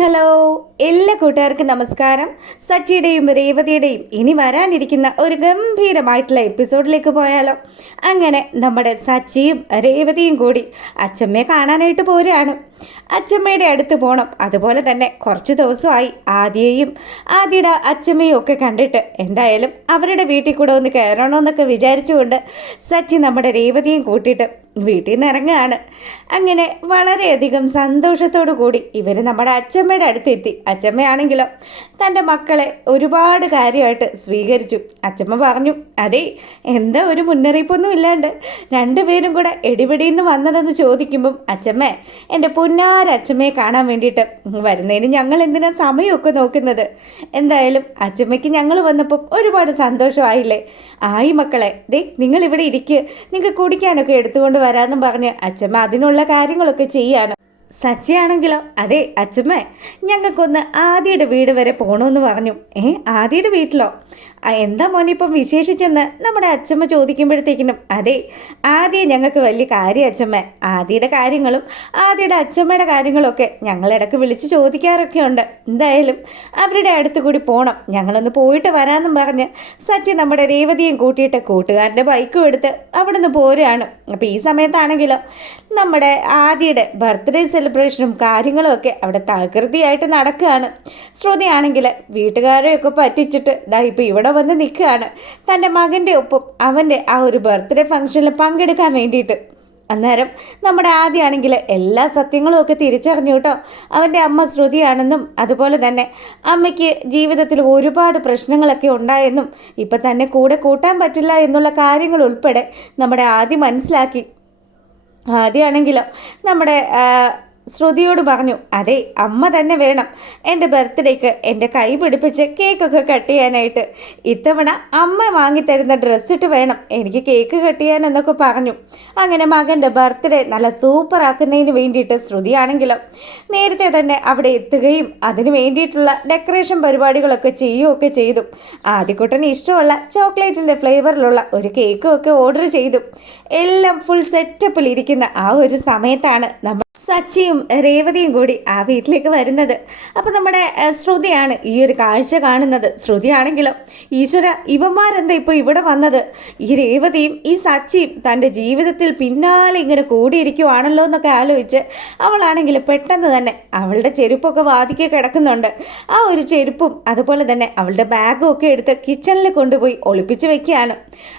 Hello എല്ലാ കൂട്ടുകാർക്കും നമസ്കാരം. സച്ചിയുടെയും രേവതിയുടെയും ഇനി വരാനിരിക്കുന്ന ഒരു ഗംഭീരമായിട്ടുള്ള എപ്പിസോഡിലേക്ക് പോയാലോ. അങ്ങനെ നമ്മുടെ സച്ചിയും രേവതിയും കൂടി അച്ചമ്മയെ കാണാനായിട്ട് പോരുകയാണ്. അച്ചമ്മയുടെ അടുത്ത് പോകണം അതുപോലെ തന്നെ കുറച്ച് ദിവസമായി ആദ്യയും ആദ്യയുടെ അച്ചമ്മയും ഒക്കെ കണ്ടിട്ട് എന്തായാലും അവരുടെ വീട്ടിൽ കൂടെ ഒന്ന് കയറണമെന്നൊക്കെ വിചാരിച്ചുകൊണ്ട് സച്ചി നമ്മുടെ രേവതിയും കൂട്ടിയിട്ട് വീട്ടിൽ നിന്ന് ഇറങ്ങുകയാണ്. അങ്ങനെ വളരെയധികം സന്തോഷത്തോടു കൂടി ഇവർ നമ്മുടെ അച്ചമ്മയുടെ അടുത്തെത്തി. അച്ചമ്മയാണെങ്കിലോ തന്റെ മക്കളെ ഒരുപാട് കാര്യമായിട്ട് സ്വീകരിച്ചു. അച്ചമ്മ പറഞ്ഞു അതെ എന്താ ഒരു മുന്നറിയിപ്പൊന്നും ഇല്ലാണ്ട് രണ്ടുപേരും കൂടെ എടിപിടിന്ന് വന്നതെന്ന് ചോദിക്കുമ്പം അച്ചമ്മ എന്റെ പുന്നാര അച്ചമ്മയെ കാണാൻ വേണ്ടിയിട്ട് വരുന്നതിന് ഞങ്ങൾ എന്തിനാ സമയമൊക്കെ നോക്കുന്നത്? എന്തായാലും അച്ചമ്മയ്ക്ക് ഞങ്ങൾ വന്നപ്പം ഒരുപാട് സന്തോഷമായില്ലേ? ആയി മക്കളെ ദേ നിങ്ങൾ ഇവിടെ ഇരിക്കുക നിങ്ങൾക്ക് കുടിക്കാനൊക്കെ എടുത്തുകൊണ്ട് വരാമെന്നും പറഞ്ഞ് അച്ചമ്മ അതിനുള്ള കാര്യങ്ങളൊക്കെ ചെയ്യാണ്. സച്ചയാണെങ്കിലോ? അതെ അച്ഛമ്മേ ഞങ്ങൾക്കൊന്ന് ആദ്യയുടെ വീട് വരെ പോകണമെന്ന് പറഞ്ഞു. ഏ ആദ്യയുടെ വീട്ടിലോ? എന്താ മോനെ ഇപ്പം വിശേഷിച്ചെന്ന് നമ്മുടെ അച്ഛമ്മ ചോദിക്കുമ്പോഴത്തേക്കിനും അതെ ആദ്യം ഞങ്ങൾക്ക് വലിയ കാര്യം അച്ഛമ്മ ആദ്യയുടെ കാര്യങ്ങളും ആദ്യയുടെ അച്ഛമ്മയുടെ കാര്യങ്ങളൊക്കെ ഞങ്ങളിടക്ക് വിളിച്ച് ചോദിക്കാറൊക്കെ ഉണ്ട് എന്തായാലും അവരുടെ അടുത്ത് കൂടി പോകണം ഞങ്ങളൊന്ന് പോയിട്ട് വരാമെന്നും പറഞ്ഞ് സച്ചി നമ്മുടെ രേവതിയും കൂട്ടിയിട്ട് കൂട്ടുകാരന്റെ ബൈക്കും എടുത്ത് അവിടെ നിന്ന് പോരുകയാണ്. അപ്പോൾ ഈ സമയത്താണെങ്കിലോ നമ്മുടെ ആദ്യയുടെ ബർത്ത്ഡേ സെലിബ്രേഷനും കാര്യങ്ങളും ഒക്കെ അവിടെ തകൃതിയായിട്ട് നടക്കുകയാണ്. ശ്രുതിയാണെങ്കിൽ വീട്ടുകാരെയൊക്കെ പറ്റിച്ചിട്ട് ദാ ഇപ്പോൾ ഇവിടെ വന്ന് നിൽക്കുകയാണ്. തന്റെ മകന്റെ ഒപ്പം അവന്റെ ആ ഒരു ബർത്ത്ഡേ ഫംഗ്ഷനിൽ പങ്കെടുക്കാൻ വേണ്ടിയിട്ട്. അന്നേരം നമ്മുടെ ആദ്യമാണെങ്കിൽ എല്ലാ സത്യങ്ങളും ഒക്കെ തിരിച്ചറിഞ്ഞു കേട്ടോ. അവന്റെ അമ്മ ശ്രുതിയാണെന്നും അതുപോലെ തന്നെ അമ്മയ്ക്ക് ജീവിതത്തിൽ ഒരുപാട് പ്രശ്നങ്ങളൊക്കെ ഉണ്ടായെന്നും ഇപ്പം തന്നെ കൂടെ കൂട്ടാൻ പറ്റില്ല എന്നുള്ള കാര്യങ്ങൾ ഉൾപ്പെടെ നമ്മുടെ ആദ്യം മനസ്സിലാക്കി. ആദ്യമാണെങ്കിലോ നമ്മുടെ ശ്രുതിയോട് പറഞ്ഞു അതെ അമ്മ തന്നെ വേണം എന്റെ ബർത്ത്ഡേക്ക് എന്റെ കൈ പിടിപ്പിച്ച് കേക്കൊക്കെ കട്ട് ചെയ്യാനായിട്ട്. ഇത്തവണ അമ്മ വാങ്ങിത്തരുന്ന ഡ്രസ്സിട്ട് വേണം എനിക്ക് കേക്ക് കട്ട് ചെയ്യാൻ എന്നൊക്കെ പറഞ്ഞു. അങ്ങനെ മകന്റെ ബർത്ത്ഡേ നല്ല സൂപ്പർ ആക്കുന്നതിന് വേണ്ടിയിട്ട് ശ്രുതിയാണെങ്കിലും നേരത്തെ തന്നെ അവിടെ എത്തുകയും അതിന് വേണ്ടിയിട്ടുള്ള ഡെക്കറേഷൻ പരിപാടികളൊക്കെ ചെയ്യുകയൊക്കെ ചെയ്തു. ആദ്യക്കുട്ടന് ഇഷ്ടമുള്ള ചോക്ലേറ്റിന്റെ ഫ്ലേവറിലുള്ള ഒരു കേക്കും ഒക്കെ ഓർഡർ ചെയ്തു. എല്ലാം ഫുൾ സെറ്റപ്പിൽ ഇരിക്കുന്ന ആ ഒരു സമയത്താണ് നമ്മൾ സച്ചിയും രേവതിയും കൂടി ആ വീട്ടിലേക്ക് വരുന്നത്. അപ്പോൾ നമ്മുടെ ശ്രുതിയാണ് ഈ ഒരു കാഴ്ച കാണുന്നത്. ശ്രുതിയാണെങ്കിലും ഈശ്വര ഇവന്മാരെന്താ ഇപ്പോൾ ഇവിടെ വന്നത്? ഈ രേവതിയും ഈ സച്ചിയും തന്റെ ജീവിതത്തിൽ പിന്നാലെ ഇങ്ങനെ കൂടിയിരിക്കുവാണല്ലോ എന്നൊക്കെ ആലോചിച്ച് അവളാണെങ്കിൽ പെട്ടെന്ന് തന്നെ അവളുടെ ചെരുപ്പൊക്കെ വാതിക്കെ കിടക്കുന്നുണ്ട്. ആ ഒരു ചെരുപ്പും അതുപോലെ തന്നെ അവളുടെ ബാഗും ഒക്കെ എടുത്ത് കിച്ചണിൽ കൊണ്ടുപോയി ഒളിപ്പിച്ച് വെക്കുകയാണ്.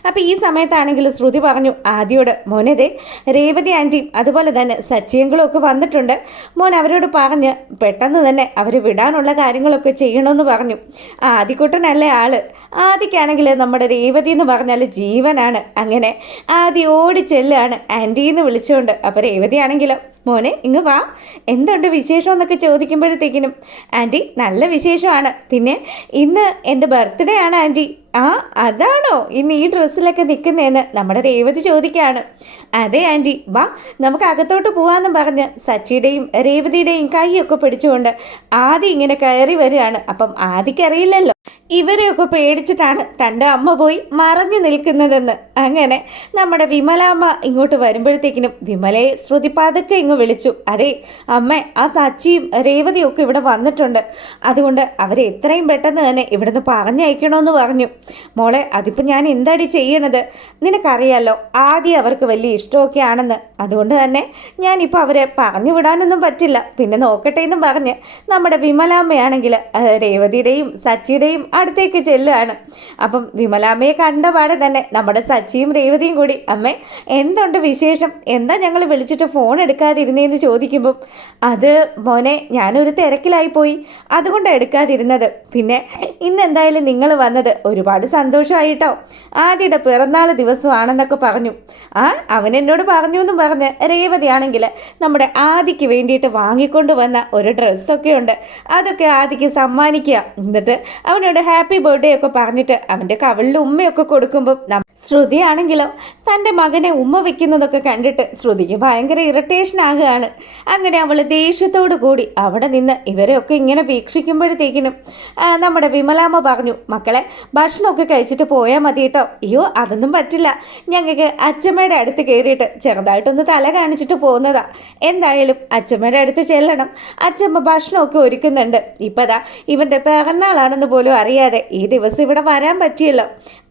അപ്പോൾ ഈ സമയത്താണെങ്കിൽ ശ്രുതി പറഞ്ഞു ആദ്യോട് മോനതെ രേവതി ആന്റിയും അതുപോലെ തന്നെ സച്ചിയങ്ങളും ഒക്കെ വന്നിട്ടുണ്ട്. മോൻ അവരോട് പറഞ്ഞ് പെട്ടെന്ന് തന്നെ അവർ വിടാനുള്ള കാര്യങ്ങളൊക്കെ ചെയ്യണമെന്ന് പറഞ്ഞു. ആദിക്കുട്ടനല്ലേ ആൾ. ആദിക്കാണെങ്കിൽ നമ്മുടെ രേവതി എന്ന് പറഞ്ഞാൽ ജീവനാണ്. അങ്ങനെ ആദി ഓടി ചെല്ലുകയാണ് ആന്റി എന്ന് വിളിച്ചുകൊണ്ട് അപ്പോൾ രേവതി മോനെ ഇങ്ങ് വാ. എന്തുണ്ട് വിശേഷം? എന്നൊക്കെ ചോദിക്കുമ്പോഴത്തേക്കിനും ആന്റി നല്ല വിശേഷമാണ്. പിന്നെ ഇന്ന് എന്റെ ബർത്ത്ഡേ ആണ് ആന്റി ആ അതാണോ? ഇന്ന് ഈ ഡ്രസ്സിലൊക്കെ നിൽക്കുന്നതെന്ന് നമ്മുടെ രേവതി ചോദിക്കുകയാണ്. അതെ ആന്റി വാ നമുക്ക് അകത്തോട്ട് പോവാമെന്നും പറഞ്ഞ് സച്ചിയുടെയും രേവതിയുടെയും കൈയൊക്കെ പിടിച്ചുകൊണ്ട് ആദ്യം ഇങ്ങനെ കയറി വരികയാണ്. അപ്പം ആദിക്കറിയില്ലല്ലോ ഇവരെയൊക്കെ പേടിച്ചിട്ടാണ് തന്റെ അമ്മ പോയി മറഞ്ഞു നിൽക്കുന്നതെന്ന്. അങ്ങനെ നമ്മുടെ വിമലാമ്മ ഇങ്ങോട്ട് വരുമ്പോഴത്തേക്കിനും വിമലയെ ശ്രുതി പതുക്കെ ഇങ്ങ് വിളിച്ചു. അതെ അമ്മ ആ സച്ചിയും രേവതിയും ഒക്കെ ഇവിടെ വന്നിട്ടുണ്ട്. അതുകൊണ്ട് അവരെ എത്രയും പെട്ടെന്ന് തന്നെ ഇവിടുന്ന് പറഞ്ഞയക്കണമെന്ന് പറഞ്ഞു. മോളെ അതിപ്പോൾ ഞാൻ എന്താടി ചെയ്യണത്? നിനക്കറിയാലോ ആദ്യം അവർക്ക് വലിയ ഇഷ്ടമൊക്കെ ആണെന്ന്. അതുകൊണ്ട് തന്നെ ഞാനിപ്പോൾ അവരെ പറഞ്ഞു വിടാനൊന്നും പറ്റില്ല. പിന്നെ നോക്കട്ടെ എന്നും പറഞ്ഞ് നമ്മുടെ വിമലാമ്മയാണെങ്കിൽ രേവതിയുടെയും സച്ചിയുടെയും അടുത്തേക്ക് ചെല്ലുകയാണ്. അപ്പം വിമലാമ്മയെ കണ്ടപാടെ തന്നെ നമ്മുടെ സച്ചിയും രേവതിയും കൂടി അമ്മേ എന്തുണ്ട് വിശേഷം? എന്താ ഞങ്ങൾ വിളിച്ചിട്ട് ഫോൺ എടുക്കാതിരുന്നതെന്ന് ചോദിക്കുമ്പം? അത് മോനെ ഞാനൊരു തിരക്കിലായി പോയി. അതുകൊണ്ടാണ് എടുക്കാതിരുന്നത്. പിന്നെ ഇന്ന് എന്തായാലും നിങ്ങൾ വന്നത് ഒരുപാട് സന്തോഷമായിട്ടോ ആദ്യയുടെ പിറന്നാൾ ദിവസമാണെന്നൊക്കെ പറഞ്ഞു. ആ അവൻ എന്നോട് പറഞ്ഞു എന്നും പറഞ്ഞ് രേവതിയാണെങ്കിൽ നമ്മുടെ ആദിക്ക് വേണ്ടിയിട്ട് വാങ്ങിക്കൊണ്ട് വന്ന ഒരു ഡ്രസ്സൊക്കെ ഉണ്ട്. അതൊക്കെ ആദിക്ക് സമ്മാനിക്കുക. എന്നിട്ട് അവനോട് ഹാപ്പി ബർത്ത്ഡേ ഒക്കെ പറഞ്ഞിട്ട് അവന്റെ കവളിൽ ഉമ്മയൊക്കെ കൊടുക്കുമ്പം ശ്രുതിയാണെങ്കിലും ശ്രുതിയാണെങ്കിലോ തന്റെ മകനെ ഉമ്മ വെക്കുന്നതൊക്കെ കണ്ടിട്ട് ശ്രുതിക്ക് ഭയങ്കര ഇറിറ്റേഷൻ ആകുകയാണ്. അങ്ങനെ അവൾ ദേഷ്യത്തോടു കൂടി അവിടെ നിന്ന് ഇവരെയൊക്കെ ഇങ്ങനെ വീക്ഷിക്കുമ്പോഴത്തേക്കിനും നമ്മുടെ വിമലാമ്മ പറഞ്ഞു മക്കളെ ഭക്ഷണമൊക്കെ കഴിച്ചിട്ട് പോയാൽ മതി കേട്ടോ അയ്യോ അതൊന്നും പറ്റില്ല. ഞങ്ങൾക്ക് അച്ഛമ്മയുടെ അടുത്ത് കയറിയിട്ട് ചെറുതായിട്ടൊന്ന് തല കാണിച്ചിട്ട് പോകുന്നതാ. എന്തായാലും അച്ഛമ്മയുടെ അടുത്ത് ചെല്ലണം. അച്ഛമ്മ ഭക്ഷണമൊക്കെ ഒരുക്കുന്നുണ്ട്. ഇപ്പതാ ഇവന്റെ പിറന്നാളാണെന്ന് പോലും അറിയാതെ ഈ ദിവസം ഇവിടെ വരാൻ പറ്റിയല്ലോ.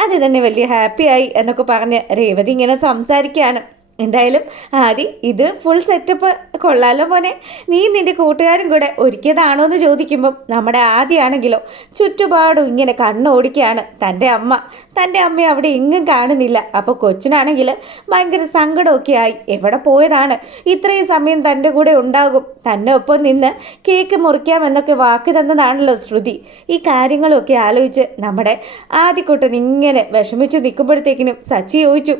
അത് തന്നെ വലിയ ഹാപ്പിയായി എന്നൊക്കെ പറഞ്ഞ് രേവതി ഇങ്ങനെ സംസാരിക്കുകയാണ്. എന്തായാലും ആദി ഇത് ഫുൾ സെറ്റപ്പ് കൊള്ളാലോ മോനെ. നീ നിന്റെ കൂട്ടുകാരും കൂടെ ഒരുക്കിയതാണോ എന്ന് ചോദിക്കുമ്പം നമ്മുടെ ആദിയാണെങ്കിലോ ചുറ്റുപാടും ഇങ്ങനെ കണ്ണോടിക്കുകയാണ് തന്റെ അമ്മ. തന്റെ അമ്മയെ അവിടെ എങ്ങും കാണുന്നില്ല. അപ്പോൾ കൊച്ചിനാണെങ്കിൽ ഭയങ്കര സങ്കടമൊക്കെ ആയി. എവിടെ പോയതാണ്? ഇത്രയും സമയം തന്റെ കൂടെ ഉണ്ടാകും. തന്നെ ഒപ്പം നിന്ന് കേക്ക് മുറിക്കാമെന്നൊക്കെ വാക്ക് തന്നതാണല്ലോ ശ്രുതി. ഈ കാര്യങ്ങളൊക്കെ ആലോചിച്ച് നമ്മുടെ ആദ്യക്കൂട്ടൻ ഇങ്ങനെ വിഷമിച്ചു നിൽക്കുമ്പോഴത്തേക്കിനും സച്ചി ചോദിച്ചു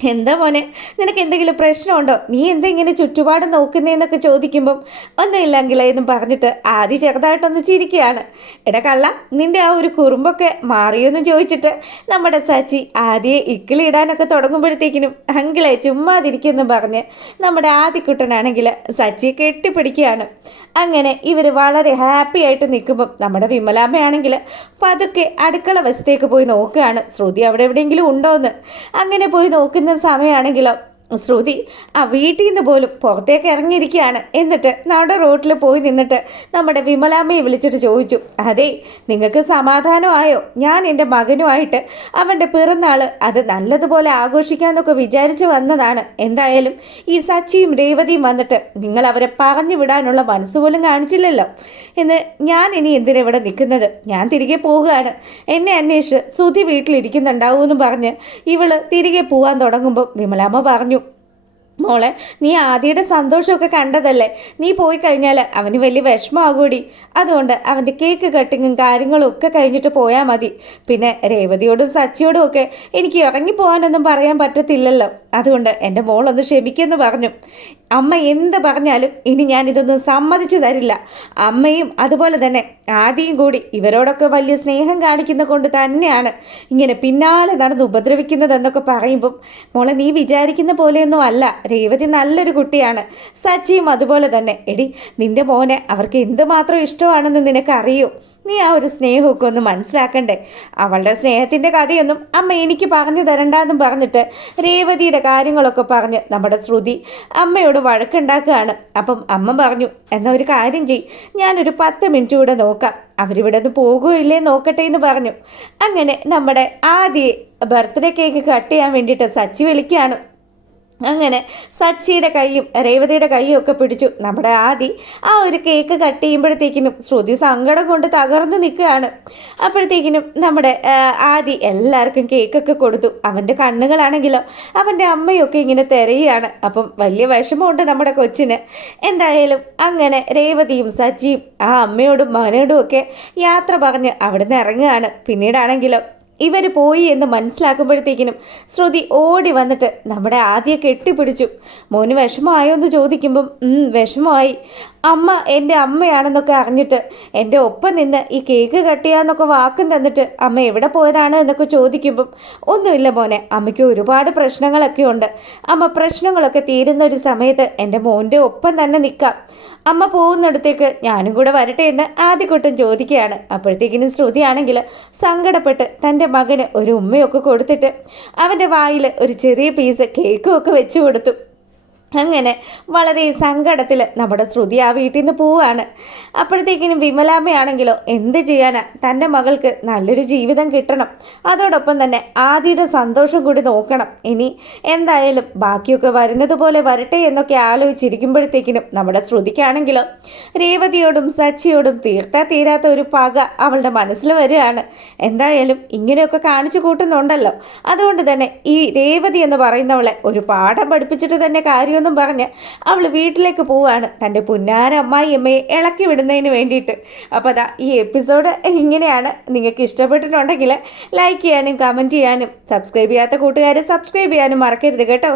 എന്താ മോനെ? നിനക്ക് എന്തെങ്കിലും പ്രശ്നമുണ്ടോ? നീ എന്താ ഇങ്ങനെ ചുറ്റുപാട് നോക്കുന്നതെന്നൊക്കെ ചോദിക്കുമ്പം ഒന്നുമില്ലെങ്കിൽ എന്നും പറഞ്ഞിട്ട് ആദ്യം ചെറുതായിട്ടൊന്ന് ചിരിക്കുകയാണ്. എടാ കള്ള നിന്റെ ആ ഒരു കുറുമ്പൊക്കെ മാറിയെന്ന് ചോദിച്ചിട്ട് നമ്മുടെ സച്ചി ആദ്യെ ഇക്കിളി ഇടാനൊക്കെ തുടങ്ങുമ്പോഴത്തേക്കിനും അങ്കിളെ ചുമ്മാതിരിക്കുമെന്നും പറഞ്ഞ് നമ്മുടെ ആദ്യക്കുട്ടനാണെങ്കിൽ സച്ചി കെട്ടിപ്പിടിക്കുകയാണ്. അങ്ങനെ ഇവർ വളരെ ഹാപ്പി ആയിട്ട് നിൽക്കുമ്പം നമ്മുടെ വിമലാമ്മയാണെങ്കിൽ പതുക്കെ അടുക്കള വശത്തേക്ക് പോയി നോക്കുകയാണ്. ശ്രുതി അവിടെ എവിടെയെങ്കിലും ഉണ്ടോ എന്ന് അങ്ങനെ പോയി നോക്കുന്ന സമയമാണെങ്കിലോ ശ്രുതി ആ വീട്ടിൽ നിന്ന് പോലും പുറത്തേക്ക് ഇറങ്ങിയിരിക്കുകയാണ്. എന്നിട്ട് നമ്മുടെ റോട്ടിൽ പോയി നിന്നിട്ട് നമ്മുടെ വിമലാമ്മയെ വിളിച്ചിട്ട് ചോദിച്ചു അതെ നിങ്ങൾക്ക് സമാധാനമായോ? ഞാൻ എന്റെ മകനുമായിട്ട് അവന്റെ പിറന്നാൾ അത് നല്ലതുപോലെ ആഘോഷിക്കാമെന്നൊക്കെ വിചാരിച്ച് വന്നതാണ്. എന്തായാലും ഈ സച്ചിയും രേവതിയും വന്നിട്ട് നിങ്ങൾ അവരെ പറഞ്ഞു വിടാനുള്ള മനസ്സ് പോലും കാണിച്ചില്ലല്ലോ. എന്ന് ഞാൻ ഇനി എന്തിനാ നിൽക്കുന്നത്? ഞാൻ തിരികെ പോവുകയാണ്. എന്നെ അന്വേഷിച്ച് സുധി വീട്ടിലിരിക്കുന്നുണ്ടാവുമെന്ന് പറഞ്ഞ് ഇവൾ തിരികെ പോവാൻ തുടങ്ങുമ്പോൾ വിമലാമ്മ പറഞ്ഞു മോളെ നീ ആദ്യയുടെ സന്തോഷമൊക്കെ കണ്ടതല്ലേ? നീ പോയി കഴിഞ്ഞാൽ അവന് വലിയ വിഷമമാകൂടി. അതുകൊണ്ട് അവന്റെ കേക്ക് കട്ടിങ്ങും കാര്യങ്ങളും ഒക്കെ കഴിഞ്ഞിട്ട് പോയാൽ മതി. പിന്നെ രേവതിയോടും സച്ചിയോടും ഒക്കെ എനിക്ക് ഇറങ്ങിപ്പോകാനൊന്നും പറയാൻ പറ്റത്തില്ലല്ലോ. അതുകൊണ്ട് എന്റെ മോളൊന്ന് ക്ഷമിക്കുമെന്ന് പറഞ്ഞു. അമ്മ എന്ത് പറഞ്ഞാലും ഇനി ഞാൻ ഇതൊന്നും സമ്മതിച്ചു തരില്ല. അമ്മയും അതുപോലെ തന്നെ ആദ്യം കൂടി ഇവരോടൊക്കെ വലിയ സ്നേഹം കാണിക്കുന്ന കൊണ്ട് തന്നെയാണ് ഇങ്ങനെ പിന്നാലെ നടന്ന് ഉപദ്രവിക്കുന്നതെന്നൊക്കെ പറയുമ്പം മോളെ നീ വിചാരിക്കുന്ന പോലെയൊന്നും അല്ല. രേവതി നല്ലൊരു കുട്ടിയാണ്. സച്ചിയും അതുപോലെ തന്നെ. എടി നിന്റെ മോനെ അവർക്ക് എന്തുമാത്രം ഇഷ്ടമാണെന്ന് നിനക്കറിയൂ? നീ ആ ഒരു സ്നേഹമൊക്കെ ഒന്ന് മനസ്സിലാക്കണ്ടേ? അവളുടെ സ്നേഹത്തിന്റെ കഥയൊന്നും അമ്മ എനിക്ക് പറഞ്ഞു തരണ്ടെന്നും പറഞ്ഞിട്ട് രേവതിയുടെ കാര്യങ്ങളൊക്കെ പറഞ്ഞ് നമ്മുടെ ശ്രുതി അമ്മയോട് വഴക്കുണ്ടാക്കുകയാണ്. അപ്പം അമ്മ പറഞ്ഞു എന്നാൽ ഒരു കാര്യം ചെയ് ഞാനൊരു പത്ത് മിനിറ്റ് കൂടെ നോക്കാം. അവരിവിടെ നിന്ന് പോകുകയില്ലേ നോക്കട്ടെ എന്ന് പറഞ്ഞു. അങ്ങനെ നമ്മുടെ ആദ്യ ബർത്ത്ഡേ കേക്ക് കട്ട് ചെയ്യാൻ വേണ്ടിയിട്ട് സച്ചി വിളിക്കുകയാണ്. അങ്ങനെ സച്ചിയുടെ കൈയും രേവതിയുടെ കൈയും ഒക്കെ പിടിച്ചു. നമ്മുടെ ആദി ആ ഒരു കേക്ക് കട്ട് ചെയ്യുമ്പോഴത്തേക്കിനും ശ്രുതി സങ്കടം കൊണ്ട് തകർന്നു നിൽക്കുകയാണ്. അപ്പോഴത്തേക്കിനും നമ്മുടെ ആദി എല്ലാവർക്കും കേക്കൊക്കെ കൊടുത്തു. അവന്റെ കണ്ണുകളാണെങ്കിലോ അവന്റെ അമ്മയൊക്കെ ഇങ്ങനെ തിരയുകയാണ്. അപ്പം വലിയ വിഷമമുണ്ട് നമ്മുടെ കൊച്ചിന്. എന്തായാലും അങ്ങനെ രേവതിയും സച്ചിയും ആ അമ്മയോടും മകനോടും ഒക്കെ യാത്ര പറഞ്ഞ് അവിടുന്ന് ഇറങ്ങുകയാണ്. പിന്നീടാണെങ്കിലോ ഇവർ പോയി എന്ന് മനസ്സിലാക്കുമ്പോഴത്തേക്കിനും ശ്രുതി ഓടി വന്നിട്ട് നമ്മുടെ ആദ്യം കെട്ടിപ്പിടിച്ചു. മോന് വിഷമമായോ എന്ന് ചോദിക്കുമ്പം വിഷമമായി. അമ്മ എന്റെ അമ്മയാണെന്നൊക്കെ അറിഞ്ഞിട്ട് എന്റെ ഒപ്പം നിന്ന് ഈ കേക്ക് കട്ടിയാന്നൊക്കെ വാക്കും തന്നിട്ട് അമ്മ എവിടെ പോയതാണ് എന്നൊക്കെ ചോദിക്കുമ്പം ഒന്നുമില്ല മോനെ അമ്മയ്ക്ക് ഒരുപാട് പ്രശ്നങ്ങളൊക്കെ ഉണ്ട് അമ്മ പ്രശ്നങ്ങളൊക്കെ തീരുന്ന ഒരു സമയത്ത് എന്റെ മോന്റെ ഒപ്പം തന്നെ നിൽക്കാം. അമ്മ പോകുന്നിടത്തേക്ക് ഞാനും കൂടെ വരട്ടെ എന്ന് ആദ്യക്കൂട്ടം ചോദിക്കുകയാണ്. അപ്പോഴത്തേക്കിനും ശ്രുതിയാണെങ്കിൽ സങ്കടപ്പെട്ട് തന്റെ മകന് ഒരു ഉമ്മയൊക്കെ കൊടുത്തിട്ട് അവന്റെ വായിൽ ഒരു ചെറിയ പീസ് കേക്കും ഒക്കെ വെച്ച് കൊടുത്തു. അങ്ങനെ വളരെ സങ്കടത്തിൽ നമ്മുടെ ശ്രുതി ആ വീട്ടിൽ നിന്ന് പോവുകയാണ്. അപ്പോഴത്തേക്കിനും വിമലാമ്മയാണെങ്കിലോ എന്ത് ചെയ്യാനാ? തന്റെ മകൾക്ക് നല്ലൊരു ജീവിതം കിട്ടണം. അതോടൊപ്പം തന്നെ ആദ്യയുടെ സന്തോഷം കൂടി നോക്കണം. ഇനി എന്തായാലും ബാക്കിയൊക്കെ വരുന്നത് പോലെ വരട്ടെ എന്നൊക്കെ ആലോചിച്ചിരിക്കുമ്പോഴത്തേക്കിനും നമ്മുടെ ശ്രുതിക്കാണെങ്കിലോ രേവതിയോടും സച്ചിയോടും തീർത്താ തീരാത്ത ഒരു പക അവളുടെ മനസ്സിൽ വരികയാണ്. എന്തായാലും ഇങ്ങനെയൊക്കെ കാണിച്ചു കൂട്ടുന്നുണ്ടല്ലോ. അതുകൊണ്ട് തന്നെ ഈ രേവതി എന്ന് പറയുന്നവളെ ഒരു പാഠം പഠിപ്പിച്ചിട്ട് തന്നെ കാര്യം എന്നും പറഞ്ഞ് അവൾ വീട്ടിലേക്ക് പോവാണ്. തന്റെ പുന്നാര അമ്മായി അമ്മയെ ഇളക്കി വിടുന്നതിന് വേണ്ടിയിട്ട്. അപ്പോൾ അതാ ഈ എപ്പിസോഡ് ഇങ്ങനെയാണ്. നിങ്ങൾക്ക് ഇഷ്ടപ്പെട്ടിട്ടുണ്ടെങ്കിൽ ലൈക്ക് ചെയ്യാനും കമന്റ് ചെയ്യാനും സബ്സ്ക്രൈബ് ചെയ്യാത്ത കൂട്ടുകാരെ സബ്സ്ക്രൈബ് ചെയ്യാനും മറക്കരുത് കേട്ടോ.